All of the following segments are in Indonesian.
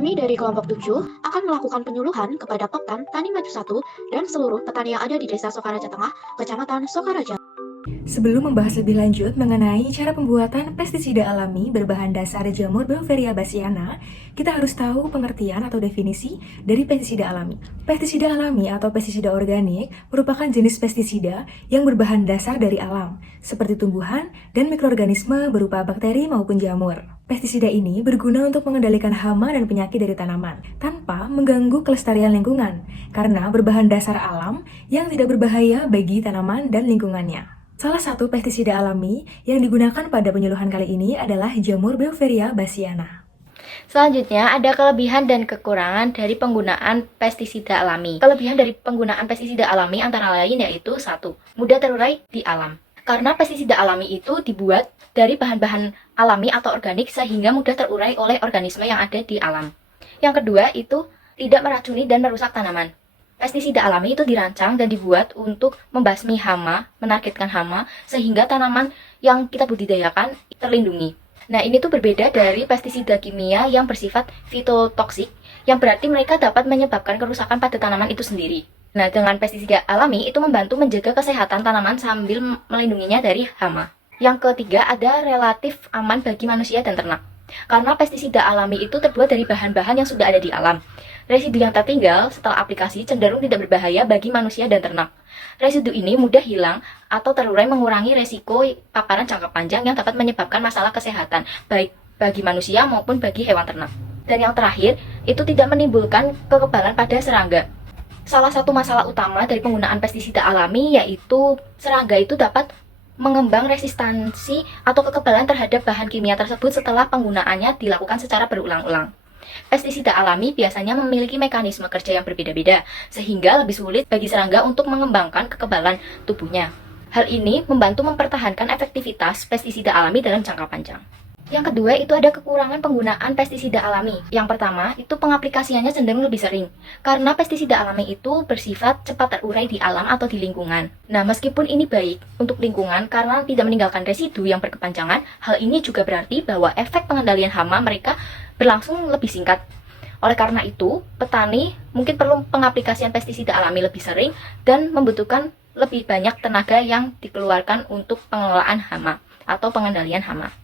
Kami dari kelompok 7 akan melakukan penyuluhan kepada Poktan Tani Maju 1 dan seluruh petani yang ada di Desa Sokaraja Tengah, Kecamatan Sokaraja. Sebelum membahas lebih lanjut mengenai cara pembuatan pestisida alami berbahan dasar jamur Beauveria bassiana, kita harus tahu pengertian atau definisi dari pestisida alami. Pestisida alami atau pestisida organik merupakan jenis pestisida yang berbahan dasar dari alam, seperti tumbuhan dan mikroorganisme berupa bakteri maupun jamur. Pestisida ini berguna untuk mengendalikan hama dan penyakit dari tanaman, tanpa mengganggu kelestarian lingkungan, karena berbahan dasar alam yang tidak berbahaya bagi tanaman dan lingkungannya. Salah satu pestisida alami yang digunakan pada penyuluhan kali ini adalah jamur Beauveria bassiana. Selanjutnya, ada kelebihan dan kekurangan dari penggunaan pestisida alami. Kelebihan dari penggunaan pestisida alami antara lain yaitu 1. Mudah terurai di alam. Karena pestisida alami itu dibuat dari bahan-bahan alami atau organik sehingga mudah terurai oleh organisme yang ada di alam. Yang kedua, itu tidak meracuni dan merusak tanaman. Pestisida alami itu dirancang dan dibuat untuk membasmi hama, menargetkan hama, sehingga tanaman yang kita budidayakan terlindungi. Nah, ini tuh berbeda dari pestisida kimia yang bersifat fitotoksik, yang berarti mereka dapat menyebabkan kerusakan pada tanaman itu sendiri. Nah, dengan pestisida alami itu membantu menjaga kesehatan tanaman sambil melindunginya dari hama. Yang ketiga, ada relatif aman bagi manusia dan ternak. Karena pestisida alami itu terbuat dari bahan-bahan yang sudah ada di alam. Residu yang tertinggal setelah aplikasi cenderung tidak berbahaya bagi manusia dan ternak. Residu ini mudah hilang atau terurai mengurangi resiko paparan jangka panjang yang dapat menyebabkan masalah kesehatan, baik bagi manusia maupun bagi hewan ternak. Dan yang terakhir, itu tidak menimbulkan kekebalan pada serangga. Salah satu masalah utama dari penggunaan pestisida alami yaitu serangga itu dapat mengembang resistansi atau kekebalan terhadap bahan kimia tersebut setelah penggunaannya dilakukan secara berulang-ulang. Pestisida alami biasanya memiliki mekanisme kerja yang berbeda-beda, sehingga lebih sulit bagi serangga untuk mengembangkan kekebalan tubuhnya. Hal ini membantu mempertahankan efektivitas pestisida alami dalam jangka panjang. Yang kedua, itu ada kekurangan penggunaan pestisida alami. Yang pertama, itu pengaplikasiannya cenderung lebih sering. Karena pestisida alami itu bersifat cepat terurai di alam atau di lingkungan. Nah, meskipun ini baik untuk lingkungan karena tidak meninggalkan residu yang berkepanjangan, hal ini juga berarti bahwa efek pengendalian hama mereka berlangsung lebih singkat. Oleh karena itu, petani mungkin perlu pengaplikasian pestisida alami lebih sering dan membutuhkan lebih banyak tenaga yang dikeluarkan untuk pengelolaan hama atau pengendalian hama.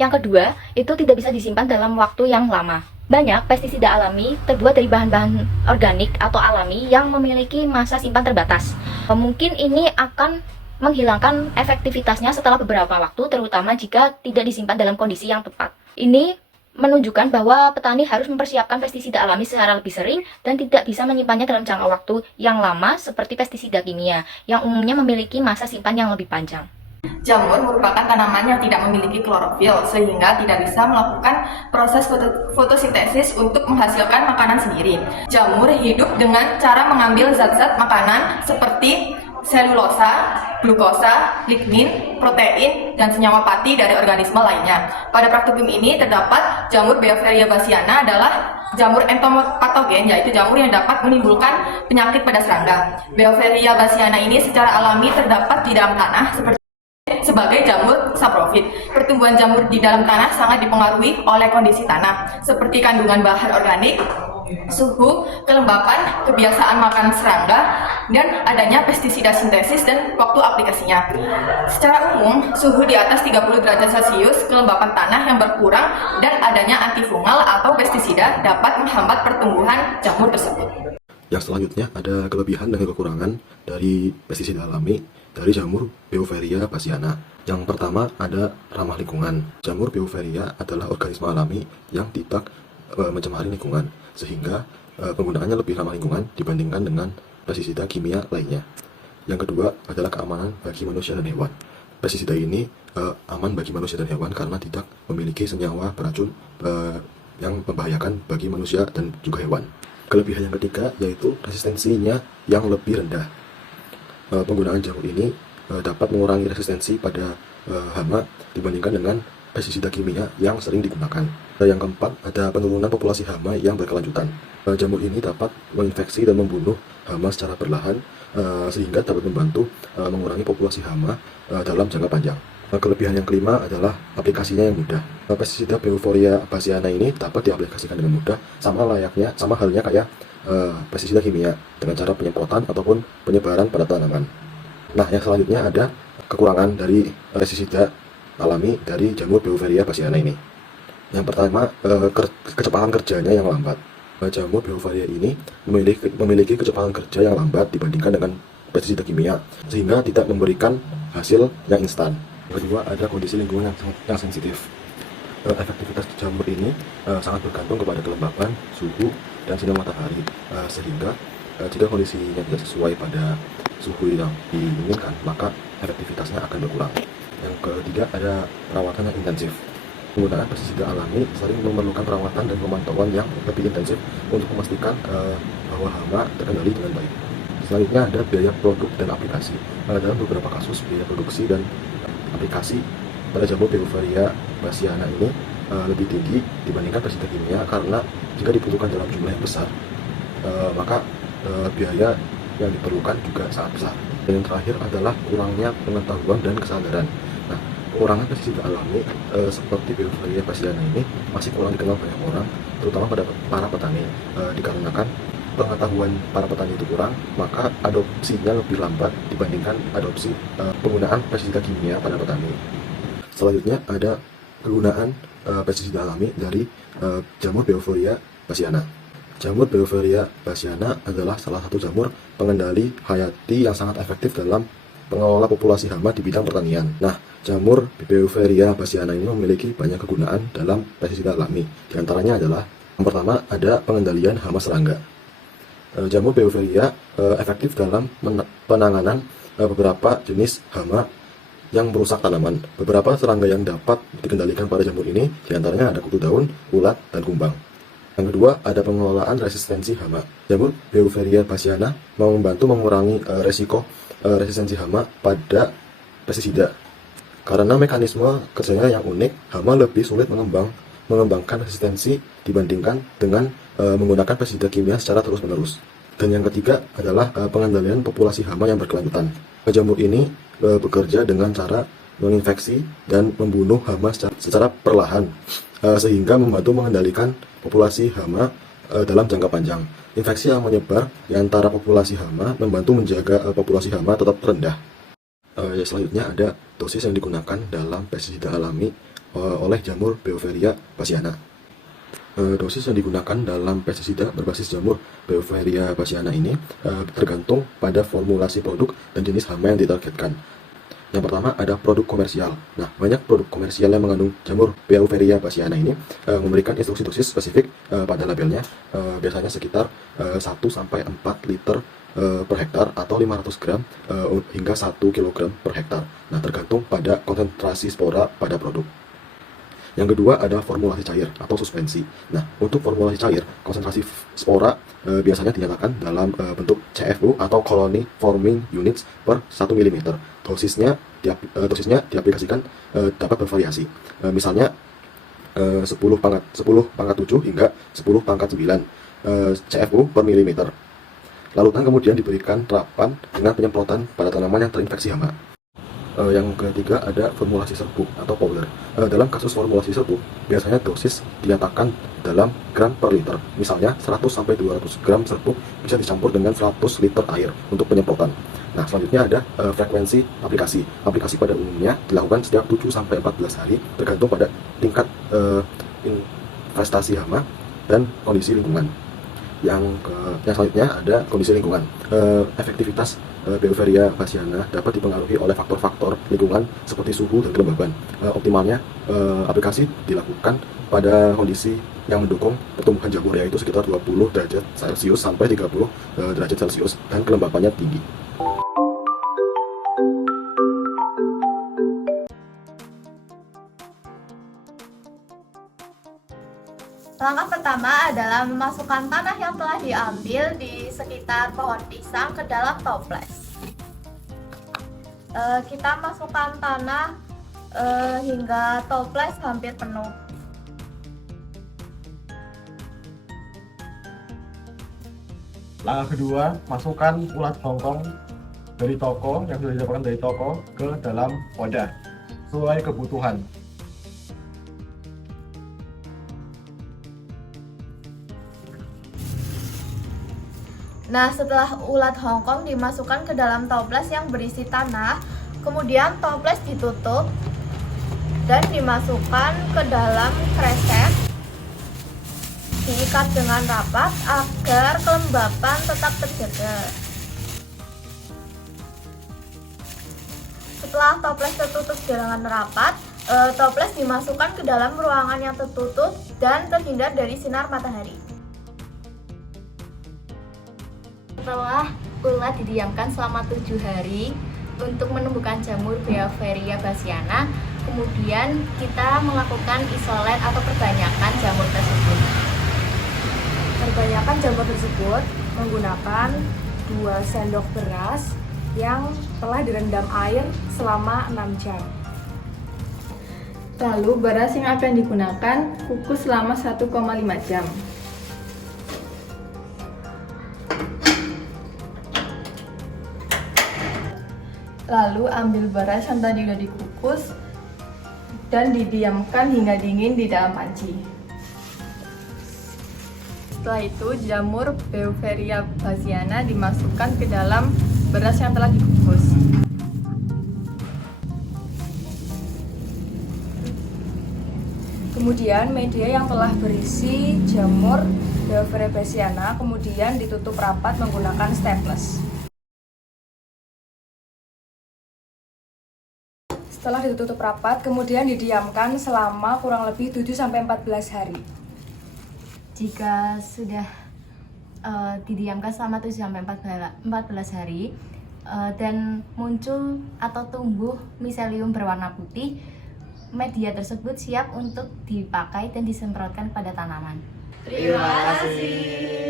Yang kedua, itu tidak bisa disimpan dalam waktu yang lama. Banyak pestisida alami terbuat dari bahan-bahan organik atau alami yang memiliki masa simpan terbatas. Mungkin ini akan menghilangkan efektivitasnya setelah beberapa waktu, terutama jika tidak disimpan dalam kondisi yang tepat. Ini menunjukkan bahwa petani harus mempersiapkan pestisida alami secara lebih sering dan tidak bisa menyimpannya dalam jangka waktu yang lama seperti pestisida kimia yang umumnya memiliki masa simpan yang lebih panjang. Jamur merupakan tanaman yang tidak memiliki klorofil sehingga tidak bisa melakukan proses fotosintesis untuk menghasilkan makanan sendiri. Jamur hidup dengan cara mengambil zat-zat makanan seperti selulosa, glukosa, lignin, protein, dan senyawa pati dari organisme lainnya. Pada praktikum ini terdapat jamur Beauveria bassiana adalah jamur entomopatogen, yaitu jamur yang dapat menimbulkan penyakit pada serangga. Beauveria bassiana ini secara alami terdapat di dalam tanah sebagai jamur saprofit. Pertumbuhan jamur di dalam tanah sangat dipengaruhi oleh kondisi tanah, seperti kandungan bahan organik, suhu, kelembapan, kebiasaan makan serangga, dan adanya pestisida sintesis dan waktu aplikasinya. Secara umum, suhu di atas 30 derajat Celcius, kelembapan tanah yang berkurang, dan adanya antifungal atau pestisida dapat menghambat pertumbuhan jamur tersebut. Yang selanjutnya ada kelebihan dan kekurangan dari pestisida alami dari jamur Beauveria bassiana. Yang pertama ada ramah lingkungan. Jamur Beauveria adalah organisme alami yang tidak mencemari lingkungan, sehingga penggunaannya lebih ramah lingkungan dibandingkan dengan pestisida kimia lainnya. Yang kedua adalah keamanan bagi manusia dan hewan. Pestisida ini aman bagi manusia dan hewan karena tidak memiliki senyawa beracun yang membahayakan bagi manusia dan juga hewan. Kelebihan yang ketiga yaitu resistensinya yang lebih rendah. Penggunaan jamur ini dapat mengurangi resistensi pada hama dibandingkan dengan pestisida kimia yang sering digunakan. Yang keempat, ada penurunan populasi hama yang berkelanjutan. Jamur ini dapat menginfeksi dan membunuh hama secara perlahan, sehingga dapat membantu mengurangi populasi hama dalam jangka panjang. Kelebihan yang kelima adalah aplikasinya yang mudah. Pestisida Beauveria bassiana ini dapat diaplikasikan dengan mudah, sama halnya kayak pestisida kimia dengan cara penyemprotan ataupun penyebaran pada tanaman. Nah, yang selanjutnya ada kekurangan dari pestisida alami dari jamur Beauveria bassiana ini. Yang pertama, kecepatan kerjanya yang lambat. Jamur Beauveria ini memiliki kecepatan kerja yang lambat dibandingkan dengan pestisida kimia, sehingga tidak memberikan hasil yang instan. Kedua, ada kondisi lingkungan yang sensitif. Efektivitas jamur ini sangat bergantung kepada kelembapan, suhu, dan sinar matahari, sehingga jika kondisinya tidak sesuai pada suhu yang diinginkan, maka efektivitasnya akan berkurang. Yang ketiga, ada perawatan yang intensif. Penggunaan pestisida alami sering memerlukan perawatan dan pemantauan yang lebih intensif untuk memastikan bahwa hama terkendali dengan baik. Selanjutnya ada biaya produk dan aplikasi. Dalam beberapa kasus, biaya produksi dan aplikasi pada jamur Beauveria bassiana ini lebih tinggi dibandingkan pestisida kimia, karena jika dibutuhkan dalam jumlah yang besar, maka biaya yang diperlukan juga sangat besar. Dan yang terakhir adalah kurangnya pengetahuan dan kesadaran. Nah, kekurangan pestisida alami seperti Beauveria bassiana ini masih kurang dikenal banyak orang, terutama pada para petani. Dikarenakan pengetahuan para petani itu kurang, maka adopsinya lebih lambat dibandingkan adopsi penggunaan pestisida kimia pada petani. Selanjutnya ada kegunaan pestisida alami dari jamur Beauveria bassiana. Jamur Beauveria bassiana adalah salah satu jamur pengendali hayati yang sangat efektif dalam pengelola populasi hama di bidang pertanian. Nah, jamur Beauveria bassiana ini memiliki banyak kegunaan dalam pestisida alami. Di antaranya adalah yang pertama, ada pengendalian hama serangga. Jamur Beauveria efektif dalam penanganan beberapa jenis hama yang merusak tanaman. Beberapa serangga yang dapat dikendalikan pada jamur ini diantaranya ada kutu daun, ulat, dan kumbang. Yang kedua, ada pengelolaan resistensi hama. Jamur Beauveria bassiana membantu mengurangi resiko resistensi hama pada pestisida. Karena mekanisme kerjanya yang unik, hama lebih sulit mengembangkan resistensi dibandingkan dengan menggunakan pestisida kimia secara terus-menerus. Dan yang ketiga adalah pengendalian populasi hama yang berkelanjutan. Jamur ini bekerja dengan cara menginfeksi dan membunuh hama secara perlahan, sehingga membantu mengendalikan populasi hama dalam jangka panjang. Infeksi yang menyebar di antara populasi hama membantu menjaga populasi hama tetap rendah. Selanjutnya ada dosis yang digunakan dalam pestisida alami oleh jamur Beauveria bassiana. Dosis yang digunakan dalam pestisida berbasis jamur Beauveria bassiana ini tergantung pada formulasi produk dan jenis hama yang ditargetkan. Yang pertama ada produk komersial. Nah, banyak produk komersial yang mengandung jamur Beauveria bassiana ini memberikan instruksi dosis spesifik pada labelnya, biasanya sekitar 1-4 liter per hektar atau 500 gram hingga 1 kg per hektar. Nah, tergantung pada konsentrasi spora pada produk. Yang kedua ada formulasi cair atau suspensi. Nah, untuk formulasi cair, konsentrasi spora biasanya dinyatakan dalam bentuk CFU atau Colony Forming Units per 1 mm. Dosisnya diaplikasikan dapat bervariasi. Misalnya 10 pangkat 7 hingga 10 pangkat 9 CFU per milimeter. Larutan kemudian diberikan terapan dengan penyemprotan pada tanaman yang terinfeksi hama. Yang ketiga ada formulasi serbuk atau powder. Dalam kasus formulasi serbuk, biasanya dosis dinyatakan dalam gram per liter. Misalnya 100-200 gram serbuk bisa dicampur dengan 100 liter air untuk penyemprotan. Nah, selanjutnya ada frekuensi aplikasi. Aplikasi pada umumnya dilakukan setiap 7-14 hari tergantung pada tingkat investasi hama dan kondisi lingkungan. Yang selanjutnya ada kondisi lingkungan. Efektivitas Beauveria bassiana dapat dipengaruhi oleh faktor-faktor lingkungan seperti suhu dan kelembaban. Optimalnya aplikasi dilakukan pada kondisi yang mendukung pertumbuhan jamur, yaitu sekitar 20 derajat Celcius sampai 30 derajat Celcius dan kelembabannya tinggi. Langkah pertama adalah memasukkan tanah yang telah diambil di sekitar pohon pisang ke dalam toples. Kita masukkan tanah hingga toples hampir penuh. Langkah kedua, masukkan ulat bongkong dari toko yang sudah didapatkan dari toko ke dalam wadah. sesuai kebutuhan. Nah, setelah ulat Hongkong dimasukkan ke dalam toples yang berisi tanah, kemudian toples ditutup dan dimasukkan ke dalam kresek, diikat dengan rapat agar kelembapan tetap terjaga. Setelah toples tertutup dengan rapat, toples dimasukkan ke dalam ruangan yang tertutup dan terhindar dari sinar matahari. Setelah ulat didiamkan selama 7 hari untuk menumbuhkan jamur Beauveria bassiana, kemudian kita melakukan isolat atau perbanyakan jamur tersebut. Perbanyakan jamur tersebut menggunakan 2 sendok beras yang telah direndam air selama 6 jam. Lalu beras yang akan digunakan kukus selama 1,5 jam. Lalu ambil beras yang tadi sudah dikukus dan didiamkan hingga dingin di dalam panci. Setelah itu jamur Beauveria bassiana dimasukkan ke dalam beras yang telah dikukus. Kemudian media yang telah berisi jamur Beauveria bassiana kemudian ditutup rapat menggunakan staples. Setelah ditutup rapat, kemudian didiamkan selama kurang lebih 7-14 hari. Jika sudah didiamkan selama 7-14 hari dan muncul atau tumbuh miselium berwarna putih, media tersebut siap untuk dipakai dan disemprotkan pada tanaman. Terima kasih.